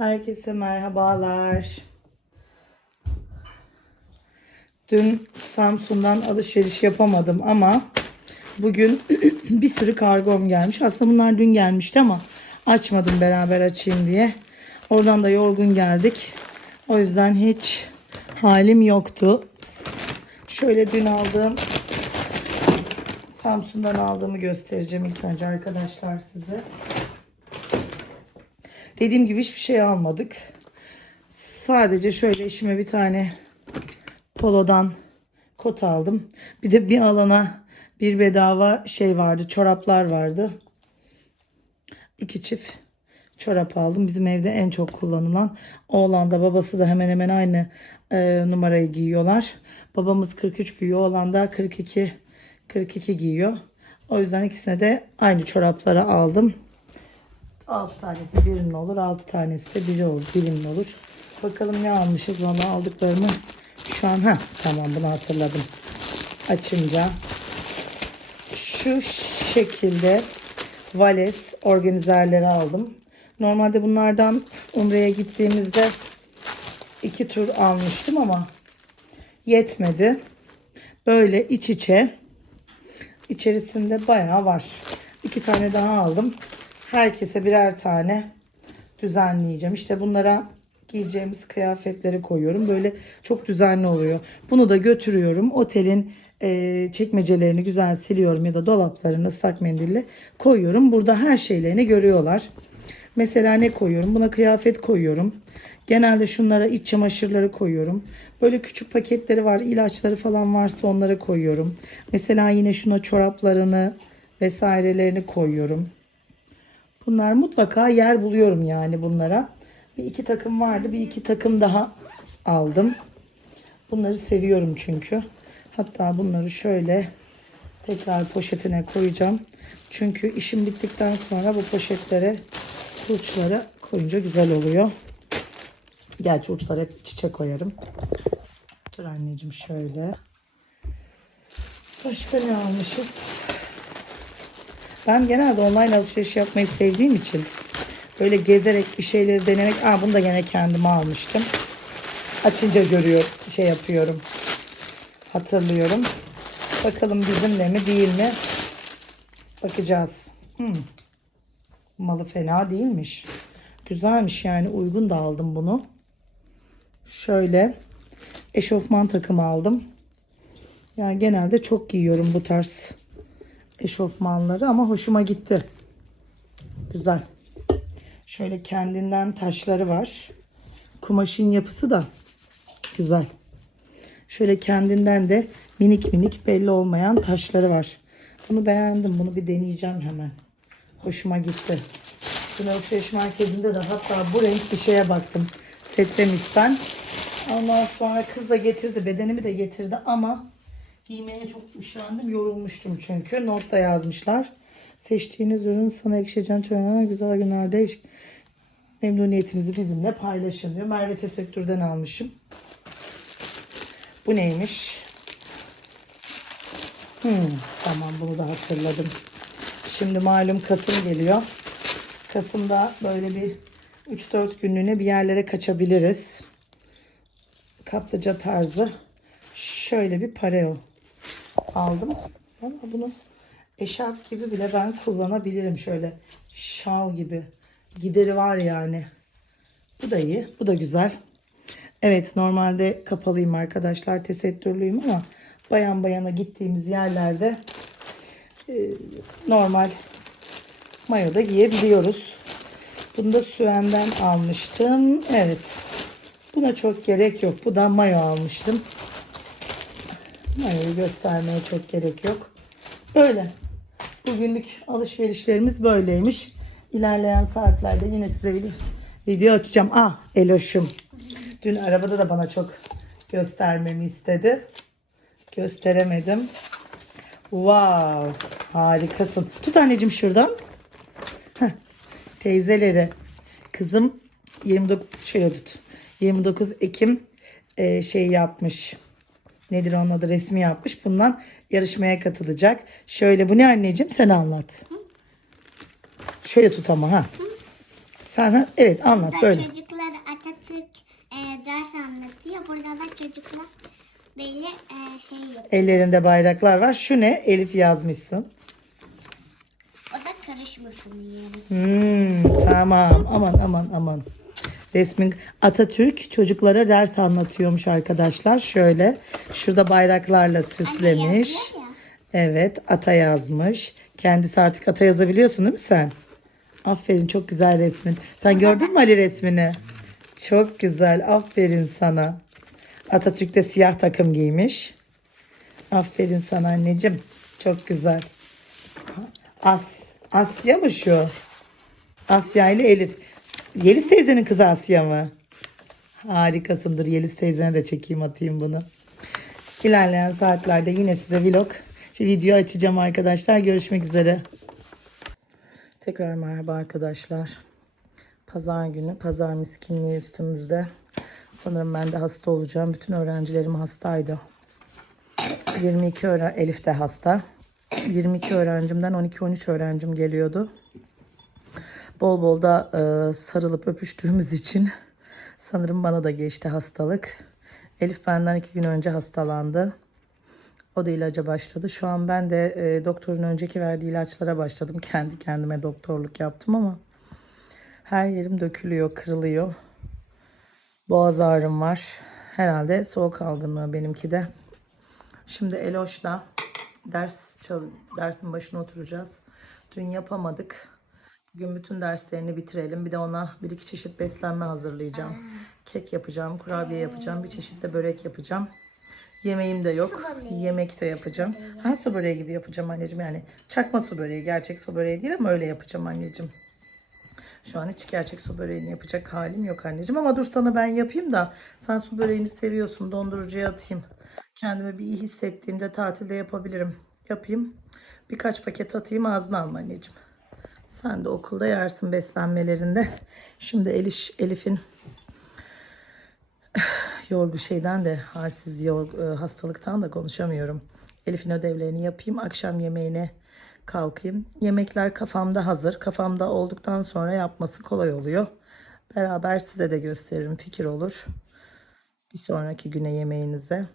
Herkese merhabalar. Dün Samsun'dan alışveriş yapamadım ama bugün bir sürü kargom gelmiş. Aslında bunlar dün gelmişti ama açmadım beraber açayım diye. Oradan da yorgun geldik. O yüzden hiç halim yoktu. Şöyle dün aldığım Samsun'dan aldığımı göstereceğim ilk önce arkadaşlar size. Dediğim gibi hiçbir şey almadık. Sadece şöyle işime bir tane polodan kot aldım. Bir de bir alana bir bedava şey vardı. Çoraplar vardı. İki çift çorap aldım. Bizim evde en çok kullanılan. Oğlan da babası da hemen hemen aynı e, numarayı giyiyorlar. Babamız 43 giyiyor. Oğlan da 42 42 giyiyor. O yüzden ikisine de aynı çorapları aldım. 6 tanesi birinin olur. 6 tanesi de biri olur. Birinin olur. Bakalım ne almışız. Valla aldıklarımı şu an ha tamam bunu hatırladım. Açınca şu şekilde vales organizerleri aldım. Normalde bunlardan Umre'ye gittiğimizde iki tur almıştım ama yetmedi. Böyle iç içe içerisinde bayağı var. İki tane daha aldım. Herkese birer tane düzenleyeceğim. İşte bunlara giyeceğimiz kıyafetleri koyuyorum. Böyle çok düzenli oluyor. Bunu da götürüyorum. Otelin e, çekmecelerini güzel siliyorum ya da dolaplarını ıslak mendille koyuyorum. Burada her şeylerini görüyorlar. Mesela ne koyuyorum? Buna kıyafet koyuyorum. Genelde şunlara iç çamaşırları koyuyorum. Böyle küçük paketleri var. ilaçları falan varsa onları koyuyorum. Mesela yine şuna çoraplarını vesairelerini koyuyorum. Bunlar mutlaka yer buluyorum yani bunlara. Bir iki takım vardı. Bir iki takım daha aldım. Bunları seviyorum çünkü. Hatta bunları şöyle tekrar poşetine koyacağım. Çünkü işim bittikten sonra bu poşetlere uçlara koyunca güzel oluyor. Gerçi uçlara hep çiçek koyarım. Dur anneciğim şöyle. Başka ne almışız? Ben genelde online alışveriş yapmayı sevdiğim için böyle gezerek bir şeyleri denemek. Aa bunu da gene kendime almıştım. Açınca görüyor, şey yapıyorum. Hatırlıyorum. Bakalım bizimle mi değil mi? Bakacağız. Hmm. Malı fena değilmiş. Güzelmiş yani uygun da aldım bunu. Şöyle eşofman takımı aldım. Yani genelde çok giyiyorum bu tarz eşofmanları ama hoşuma gitti. Güzel. Şöyle kendinden taşları var. Kumaşın yapısı da güzel. Şöyle kendinden de minik minik belli olmayan taşları var. Bunu beğendim. Bunu bir deneyeceğim hemen. Hoşuma gitti. Dün alışveriş merkezinde de hatta bu renk bir şeye baktım. Setlemişten. Ondan sonra kız da getirdi. Bedenimi de getirdi ama giymeye çok üşendim. Yorulmuştum çünkü. Notta yazmışlar. Seçtiğiniz ürün sana yakışacağını söylenen güzel günlerde memnuniyetimizi bizimle paylaşın diyor. Merve Tesettür'den almışım. Bu neymiş? Hmm, tamam bunu da hatırladım. Şimdi malum Kasım geliyor. Kasım'da böyle bir 3-4 günlüğüne bir yerlere kaçabiliriz. Kaplıca tarzı. Şöyle bir pareo aldım. Ama bunu eşarp gibi bile ben kullanabilirim. Şöyle şal gibi. Gideri var yani. Bu da iyi. Bu da güzel. Evet normalde kapalıyım arkadaşlar. Tesettürlüyüm ama bayan bayana gittiğimiz yerlerde e, normal mayo da giyebiliyoruz. Bunu da Süen'den almıştım. Evet. Buna çok gerek yok. Bu da mayo almıştım. Mayoyu göstermeye çok gerek yok. Böyle. Bugünlük alışverişlerimiz böyleymiş. İlerleyen saatlerde yine size bir video açacağım. Ah Eloş'um. Dün arabada da bana çok göstermemi istedi. Gösteremedim. Wow. Harikasın. Tut anneciğim şuradan. Heh. Teyzeleri. Kızım 29 şöyle tut. 29 Ekim e, şey yapmış nedir onun adı resmi yapmış. Bundan yarışmaya katılacak. Şöyle bu ne anneciğim sen anlat. Şöyle tut ama ha. Hı? Sen ha, evet anlat Burada böyle. Çocuklar Atatürk e, ders anlatıyor. Burada da çocuklar böyle e, şey yapıyor. Ellerinde bayraklar var. Şu ne Elif yazmışsın. O da karışmasın diyoruz. Hmm, tamam aman aman aman. Resmin Atatürk çocuklara ders anlatıyormuş arkadaşlar. Şöyle şurada bayraklarla süslemiş. Evet ata yazmış. Kendisi artık ata yazabiliyorsun değil mi sen? Aferin çok güzel resmin. Sen gördün mü Ali resmini? Çok güzel. Aferin sana. Atatürk de siyah takım giymiş. Aferin sana anneciğim. Çok güzel. As Asya mı şu? Asya ile Elif. Yeliz teyzenin kızı Asya mı? Harikasındır. Yeliz teyzene de çekeyim atayım bunu. İlerleyen saatlerde yine size vlog, şey, video açacağım arkadaşlar. Görüşmek üzere. Tekrar merhaba arkadaşlar. Pazar günü, pazar miskinliği üstümüzde. Sanırım ben de hasta olacağım. Bütün öğrencilerim hastaydı. 22 öğren Elif de hasta. 22 öğrencimden 12-13 öğrencim geliyordu. Bol bol da e, sarılıp öpüştüğümüz için sanırım bana da geçti hastalık. Elif benden iki gün önce hastalandı. O da ilaca başladı. Şu an ben de e, doktorun önceki verdiği ilaçlara başladım. Kendi kendime doktorluk yaptım ama her yerim dökülüyor, kırılıyor. Boğaz ağrım var. Herhalde soğuk algınlığı benimki de. Şimdi Eloş'la ders çal dersin başına oturacağız. Dün yapamadık. Bugün bütün derslerini bitirelim. Bir de ona bir iki çeşit beslenme hazırlayacağım. Kek yapacağım, kurabiye yapacağım, bir çeşit de börek yapacağım. Yemeğim de yok. Yemek de yapacağım. Ha su böreği gibi yapacağım anneciğim yani. Çakma su böreği, gerçek su böreği değil ama öyle yapacağım anneciğim. Şu an hiç gerçek su böreğini yapacak halim yok anneciğim ama dur sana ben yapayım da sen su böreğini seviyorsun dondurucuya atayım. Kendimi bir iyi hissettiğimde tatilde yapabilirim. Yapayım. Birkaç paket atayım ağzına alma anneciğim. Sen de okulda yersin beslenmelerinde. Şimdi Eliş, Elif'in yorgu şeyden de halsiz yor- e, hastalıktan da konuşamıyorum. Elif'in ödevlerini yapayım. Akşam yemeğine kalkayım. Yemekler kafamda hazır. Kafamda olduktan sonra yapması kolay oluyor. Beraber size de gösteririm. Fikir olur. Bir sonraki güne yemeğinize.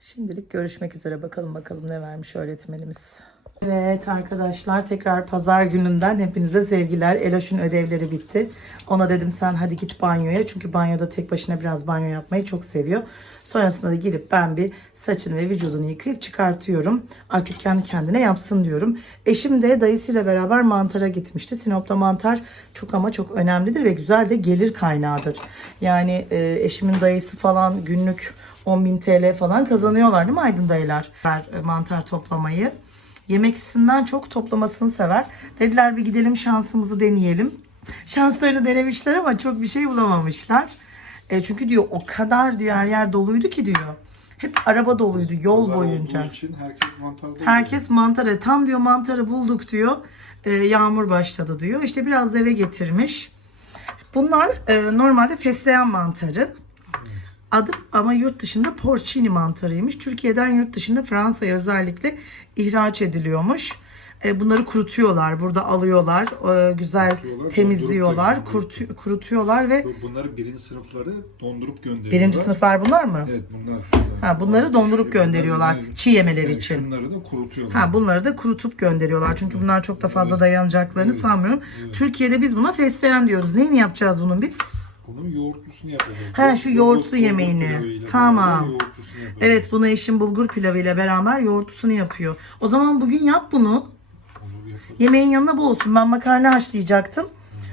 Şimdilik görüşmek üzere. Bakalım bakalım ne vermiş öğretmenimiz. Evet arkadaşlar tekrar pazar gününden hepinize sevgiler. Eloş'un ödevleri bitti. Ona dedim sen hadi git banyoya. Çünkü banyoda tek başına biraz banyo yapmayı çok seviyor. Sonrasında da girip ben bir saçını ve vücudunu yıkayıp çıkartıyorum. Artık kendi kendine yapsın diyorum. Eşim de dayısıyla beraber mantara gitmişti. Sinop'ta mantar çok ama çok önemlidir ve güzel de gelir kaynağıdır. Yani e, eşimin dayısı falan günlük 10.000 TL falan kazanıyorlar değil mi Aydın dayılar? E, Mantar toplamayı. Yemek işinden çok toplamasını sever. Dediler bir gidelim şansımızı deneyelim. Şanslarını denemişler ama çok bir şey bulamamışlar. E, çünkü diyor o kadar diyor her yer doluydu ki diyor. Hep araba doluydu yol Pazar boyunca. için herkes mantarda Herkes mantarı tam diyor mantarı bulduk diyor. E, yağmur başladı diyor. İşte biraz da eve getirmiş. Bunlar e, normalde fesleğen mantarı. Adı ama yurt dışında porcini mantarıymış. Türkiye'den yurt dışında Fransa'ya özellikle ihraç ediliyormuş. E, bunları kurutuyorlar. Burada alıyorlar. e, güzel Kurutuyorlar, temizliyorlar. kurutu- kurutuyorlar ve Bu- Bunları birinci sınıfları dondurup gönderiyorlar. birinci sınıflar bunlar mı? Evet bunlar. Ha, bunları dondurup gönderiyorlar. Evet. Çiğ yemeleri Evet, için. Şunları da kurutuyorlar. Ha bunları da kurutup gönderiyorlar. Çünkü bunlar çok da fazla dayanacaklarını sanmıyorum. Türkiye'de biz buna fesleğen diyoruz. Neyini yapacağız bunun biz? Bunun yoğurtlusunu yapacağız. Ha, şu Yoğurt- yoğurtlu yemeğini. Tamam. yoğurtlusunu. Evet bunu eşim bulgur pilavıyla beraber yoğurtlusunu yapıyor. O zaman bugün yap bunu. Yapalım. Yemeğin yanına bu olsun. Ben makarna haşlayacaktım.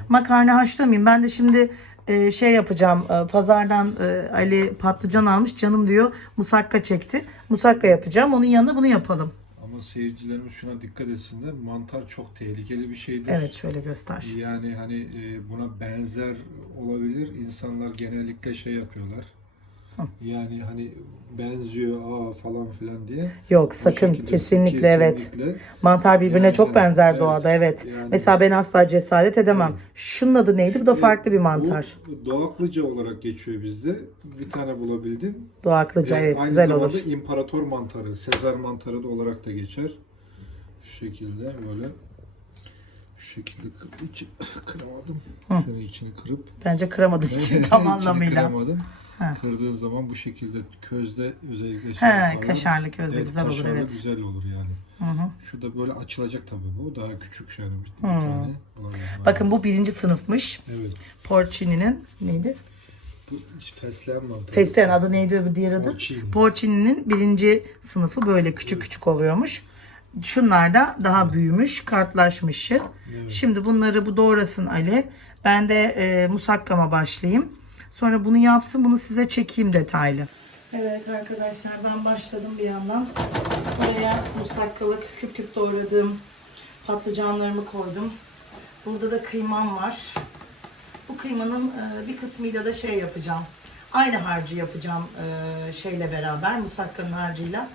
Makarna haşlamayayım. Ben de şimdi e, şey yapacağım. E, pazardan e, Ali patlıcan almış. Canım diyor musakka çekti. Musakka yapacağım. Onun yanına bunu yapalım. Ama seyircilerimiz şuna dikkat etsinler. Mantar çok tehlikeli bir şeydir. Evet şöyle göster. Yani hani e, buna benzer olabilir. İnsanlar genellikle şey yapıyorlar. Yani hani benziyor aa falan filan diye. Yok sakın şekilde kesinlikle, evet. kesinlikle. Mantar birbirine Yani, çok benzer evet, doğada evet. yani- Mesela ben asla cesaret edemem. Şunun adı neydi? Bu da farklı bir mantar. Bu doğaklıca olarak geçiyor bizde. Bir tane bulabildim. Doğaklıca Ve evet aynı güzel zamanda olur. imparator mantarı, Sezar mantarı da olarak da geçer. Şu şekilde böyle. Şu şekilde kır- içi, kıramadım. Şöyle içini kırıp Bence kıramadığı için tam İçini anlamıyla. kıramadım. Ha. Kırdığın zaman bu şekilde közde özellikle He, falan- kaşarlı közde Evet, güzel olur kaşarlı evet. güzel olur yani. Hı hı. Şurada böyle açılacak tabii bu. Daha küçük yani bir, Hmm. tane. Olabilir. Bakın bu birinci sınıfmış. Evet. Porcini'nin neydi? Bu hiç fesleğen. Fesleğen adı neydi öbür diğer adı? Porcini. Porcini'nin birinci sınıfı böyle küçük küçük oluyormuş. Şunlar da daha büyümüş, kartlaşmışı. Evet. Şimdi bunları bu doğrasın Ali. Ben de e, musakkama başlayayım. Sonra bunu yapsın, bunu size çekeyim detaylı. Evet arkadaşlar ben başladım bir yandan. Buraya musakkalık küp küp doğradığım patlıcanlarımı koydum. Burada da kıymam var. Bu kıymanın e, bir kısmıyla da şey yapacağım. Aynı harcı yapacağım e, şeyle beraber, musakkanın harcıyla.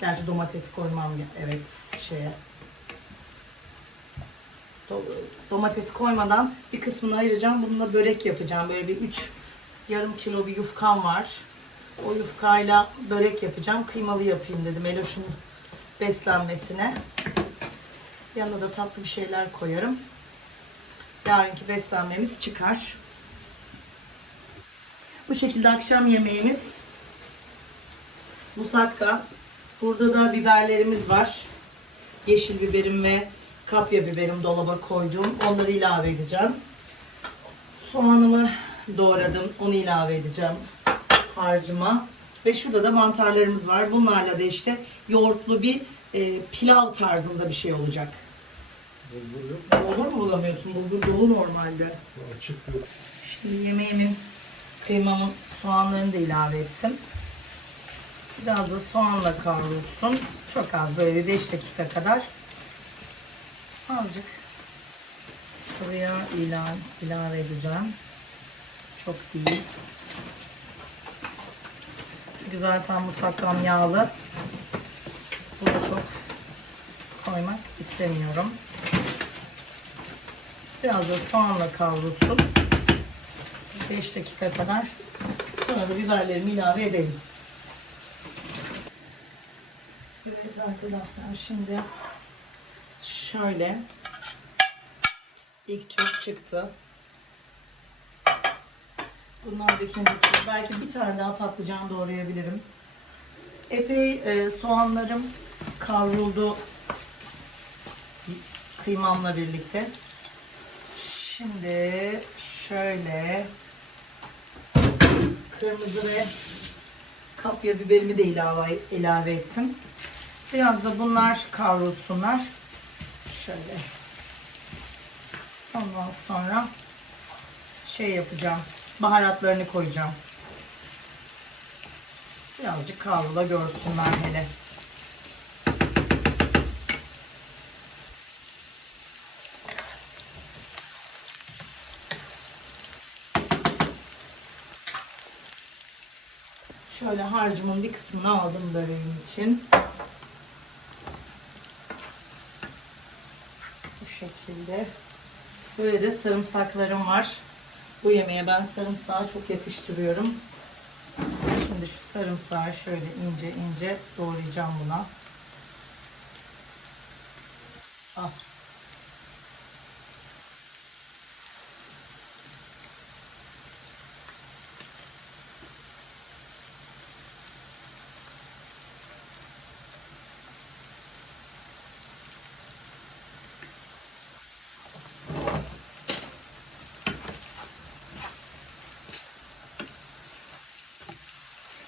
Gerçi domates koymam evet şeye. Do- domates koymadan bir kısmını ayıracağım. Bununla börek yapacağım. Böyle bir 3 yarım kilo bir yufkam var. O yufkayla börek yapacağım. Kıymalı yapayım dedim Eloş'un beslenmesine. Yanına da tatlı bir şeyler koyarım. Yarınki beslenmemiz çıkar. Bu şekilde akşam yemeğimiz musakka. Burada da biberlerimiz var. Yeşil biberim ve kapya biberim dolaba koydum. Onları ilave edeceğim. Soğanımı doğradım. Onu ilave edeceğim harcıma. Ve şurada da mantarlarımız var. Bunlarla da işte yoğurtlu bir e, pilav tarzında bir şey olacak. Bulgur yok. Olur mu bulamıyorsun? Bulgur dolu normalde. Açık yok. Şimdi yemeğimin, kıymamın soğanlarını da ilave ettim. Biraz da soğanla kavrulsun. Çok az böyle 5 dakika kadar. Azıcık sıvı yağ ilave, ilave edeceğim. Çok değil. Çünkü zaten musakkam yağlı. Bunu çok koymak istemiyorum. Biraz da soğanla kavrulsun. 5 dakika kadar. Sonra da biberlerimi ilave edelim. Evet arkadaşlar şimdi şöyle ilk tür çıktı. Bunlar da ikinci. Belki bir tane daha patlıcan doğrayabilirim. Epey e, soğanlarım kavruldu kıymamla birlikte. Şimdi şöyle kırmızı ve kapya biberimi de ilave, ilave ettim. Biraz da bunlar kavrulsunlar. Şöyle. Ondan sonra şey yapacağım. Baharatlarını koyacağım. Birazcık kavrula görsünler hele. Şöyle harcımın bir kısmını aldım böreğim için. Bu şekilde. Böyle de sarımsaklarım var. Bu yemeğe ben sarımsağı çok yakıştırıyorum. Şimdi şu sarımsağı şöyle ince ince doğrayacağım buna. Al.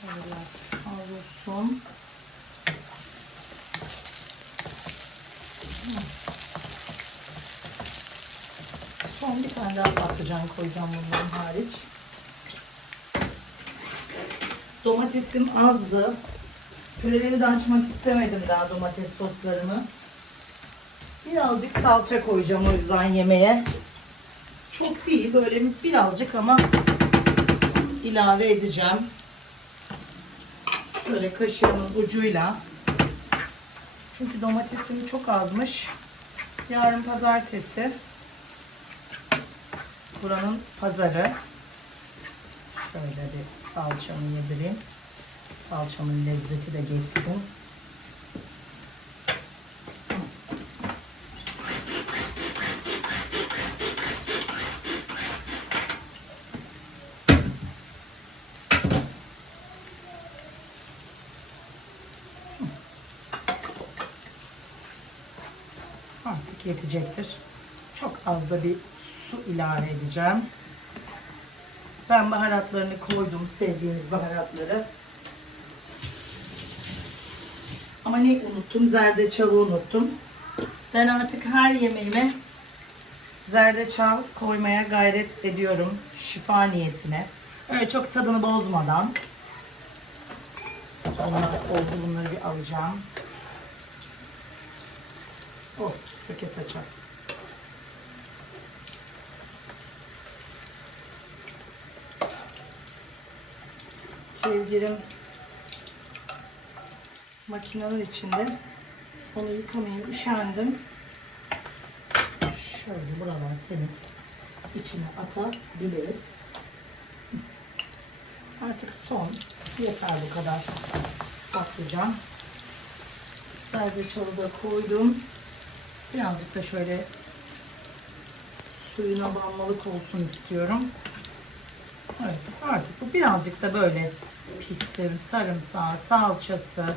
Şöyle. Son bir tane daha patlıcan koyacağım bunların hariç. Domatesim azdı. Püreleri de açmak istemedim daha domates soslarımı. Birazcık salça koyacağım o yüzden yemeğe. Çok değil böyle birazcık ama ilave edeceğim. Böyle kaşığımın ucuyla. Çünkü domatesim çok azmış. Yarın pazartesi. Buranın pazarı. Şöyle bir salçamı yedireyim. Salçamın lezzeti de geçsin. Yetecektir. Çok az da bir su ilave edeceğim. Ben baharatlarını koydum. Sevdiğiniz baharatları. Ama ne unuttum? Zerdeçalı unuttum. Ben artık her yemeğime zerdeçal koymaya gayret ediyorum. Şifa niyetine. Öyle çok tadını bozmadan. Onlar oldu bunları bir alacağım. Oh, sirke saçar. Kevgirim makinenin içinde. Onu yıkamaya üşendim. Şöyle buralar temiz. İçine atabiliriz. Artık son. Yeter bu kadar. Patlıcan. Zerdeçalı da koydum. Birazcık da şöyle suyuna banmalık olsun istiyorum. Evet artık bu birazcık da böyle pişsin. Sarımsağı, salçası,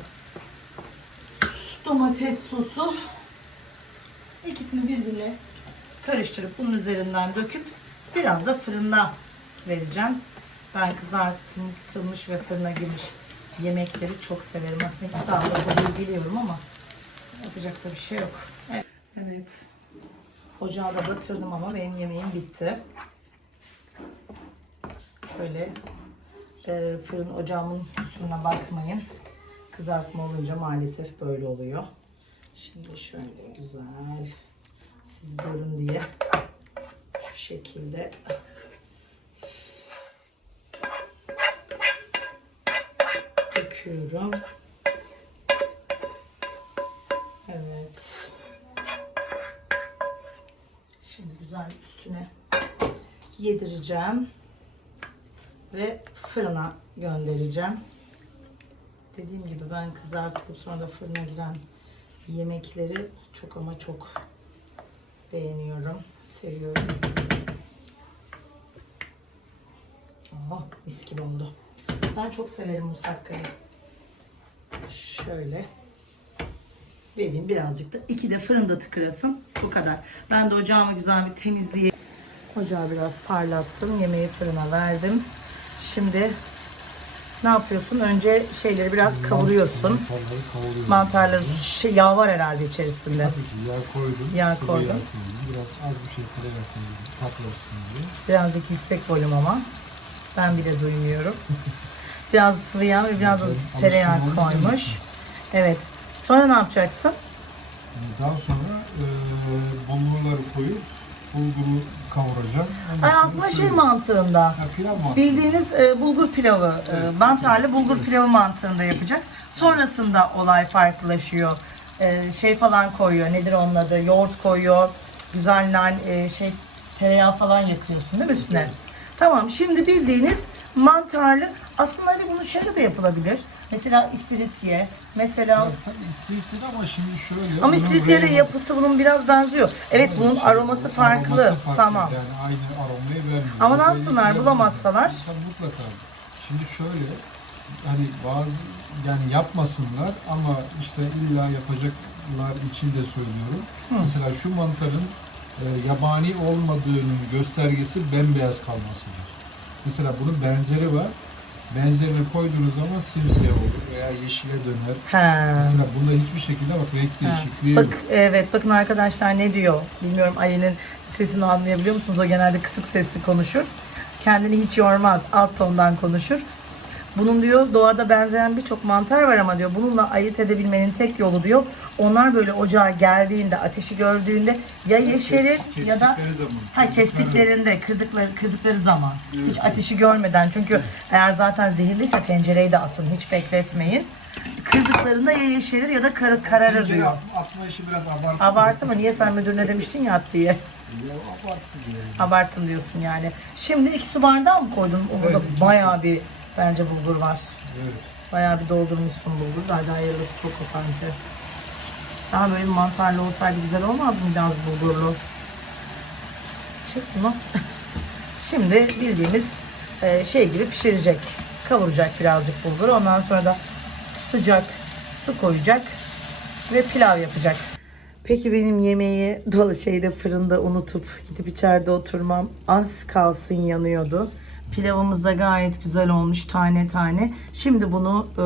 domates sosu. İkisini birbirine karıştırıp bunun üzerinden döküp biraz da fırında vereceğim. Ben kızartılmış ve fırına girmiş yemekleri çok severim. Aslında hiç sağlıklı değil biliyorum ama yapacak da bir şey yok. Evet. Evet. Ocağı da batırdım ama benim yemeğim bitti. Şöyle e, fırın ocağımın kusuruna bakmayın. Kızartma olunca maalesef böyle oluyor. Şimdi şöyle güzel siz görün diye şu şekilde döküyorum. Güzel üstüne yedireceğim ve fırına göndereceğim. Dediğim gibi ben kızartıp sonra da fırına giren yemekleri çok ama çok beğeniyorum, seviyorum. Oh, mis gibi oldu. Ben çok severim musakkayı. Şöyle vereyim birazcık da. İki de fırında tıkırasın. Bu kadar. Ben de ocağımı güzel bir temizleyeyim. Ocağı biraz parlattım. Yemeği fırına verdim. Şimdi ne yapıyorsun? Önce şeyleri biraz kavuruyorsun. Mantarları kavuruyorum. Mantarları şey yağ var herhalde içerisinde. Tabii ki yağ koydum. Yağ sıvı koydum. Biraz az bir şey tereyağı koydum. Tatlasın diye. Birazcık yüksek volüm ama. Ben bile duymuyorum. Biraz sıvı yağ ve biraz da tereyağı koymuş. Evet. Sonra ne yapacaksın? Daha sonra e, bulgurları koyup bulguru kavuracağım. Ondan Ay sonra aslında şey fırın- mantığında. Ha, pilav mantığı. Bildiğiniz e, bulgur pilavı, e, mantarlı bulgur pilavı mantığında yapacak. Sonrasında olay farklılaşıyor. E, şey falan koyuyor, nedir onun adı? Yoğurt koyuyor. Güzel nan, e, şey tereyağı falan yakıyorsun değil mi üstüne? Tamam, şimdi bildiğiniz mantarlı. Aslında hani bunun şeyle de yapılabilir. Mesela istiridye, mesela istiridye ama şimdi şöyle. ama bunun istiridyeyle rengi- yapısı bunun biraz benziyor. Evet bunun aroması farklı. aroması Tamam. Yani aynı aromayı vermiyor. Ama ne yapsınlar, bulamazsalar? Tabii mutlaka. Şimdi şöyle hani bazı yani yapmasınlar ama işte illa yapacaklar için de söylüyorum. Mesela şu mantarın e, yabani olmadığının göstergesi bembeyaz kalmasıdır. Mesela bunun benzeri var. Benzerini koyduğunuz zaman simsiyah olur veya yeşile döner. He. Mesela bunda hiçbir şekilde bak renk değişikliği Bak yok. evet bakın arkadaşlar ne diyor? Bilmiyorum Ali'nin sesini anlayabiliyor musunuz? O genelde kısık sesli konuşur. Kendini hiç yormaz. Alt tondan konuşur. Bunun diyor doğada benzeyen birçok mantar var ama diyor bununla ayırt edebilmenin tek yolu diyor. Onlar böyle ocağa geldiğinde, ateşi gördüğünde ya yeşerir Kes- ya da kestikleri zaman. ha kestiklerinde, kırdıkları kırdıkları zaman hiç ateşi görmeden çünkü eğer zaten zehirliyse tencereye de atın hiç bekletmeyin. Kırdıklarında ya yeşerir ya da kar- kararır Tencere diyor. atma- Atma işi biraz abartı. Abartı mı? Niye sen müdürüne demiştin ya at diye. Ya abartı diye. Abartın diyorsun yani. Şimdi iki su bardağı mı koydun? Evet, da bayağı bir bence bulgur var. Evet. Bayağı bir doldurmuşsun bulgur. Daha daha yarısı çok o sanki. Daha böyle mantarlı olsaydı güzel olmaz mıydı az bulgurlu? Çek bunu. Şimdi bildiğimiz e, şey gibi pişirecek. Kavuracak birazcık bulgur. Ondan sonra da sıcak su koyacak ve pilav yapacak. Peki benim yemeği dolu şeyde fırında unutup gidip içeride oturmam az kalsın yanıyordu. Pilavımız da gayet güzel olmuş tane tane. Şimdi bunu e,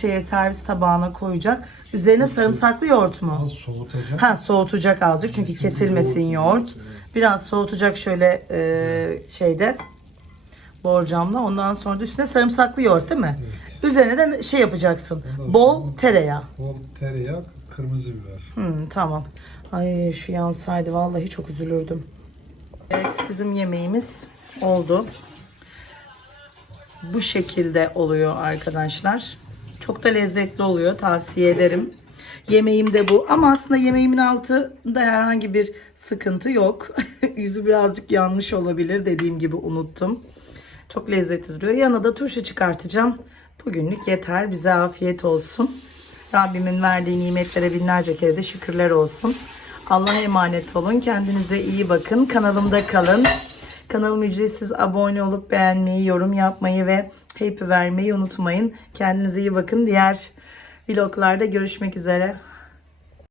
şeye servis tabağına koyacak. Üzerine sarımsaklı yoğurt mu? Az soğutacağım. Ha soğutacak azıcık çünkü kesilmesin yoğurt. Biraz soğutacak şöyle e, şeyde borcamla. Ondan sonra da üstüne sarımsaklı yoğurt değil mi? Üzerine de şey yapacaksın. Ondan Bol sonra- tereyağı. Bol tereyağı, kırmızı biber. Hmm, tamam. Ay şu yansaydı vallahi çok üzülürdüm. Evet bizim yemeğimiz oldu. Bu şekilde oluyor arkadaşlar. Çok da lezzetli oluyor. Tavsiye ederim. Yemeğim de bu. Ama aslında yemeğimin altında herhangi bir sıkıntı yok. Yüzü birazcık yanmış olabilir. Dediğim gibi unuttum. Çok lezzetli duruyor. Yanına da turşu çıkartacağım. Bugünlük yeter. Bize afiyet olsun. Rabbimin verdiği nimetlere binlerce kere de şükürler olsun. Allah'a emanet olun. Kendinize iyi bakın. Kanalımda kalın. Kanalıma ücretsiz abone olup beğenmeyi, yorum yapmayı ve happy vermeyi unutmayın. Kendinize iyi bakın. Diğer vloglarda görüşmek üzere.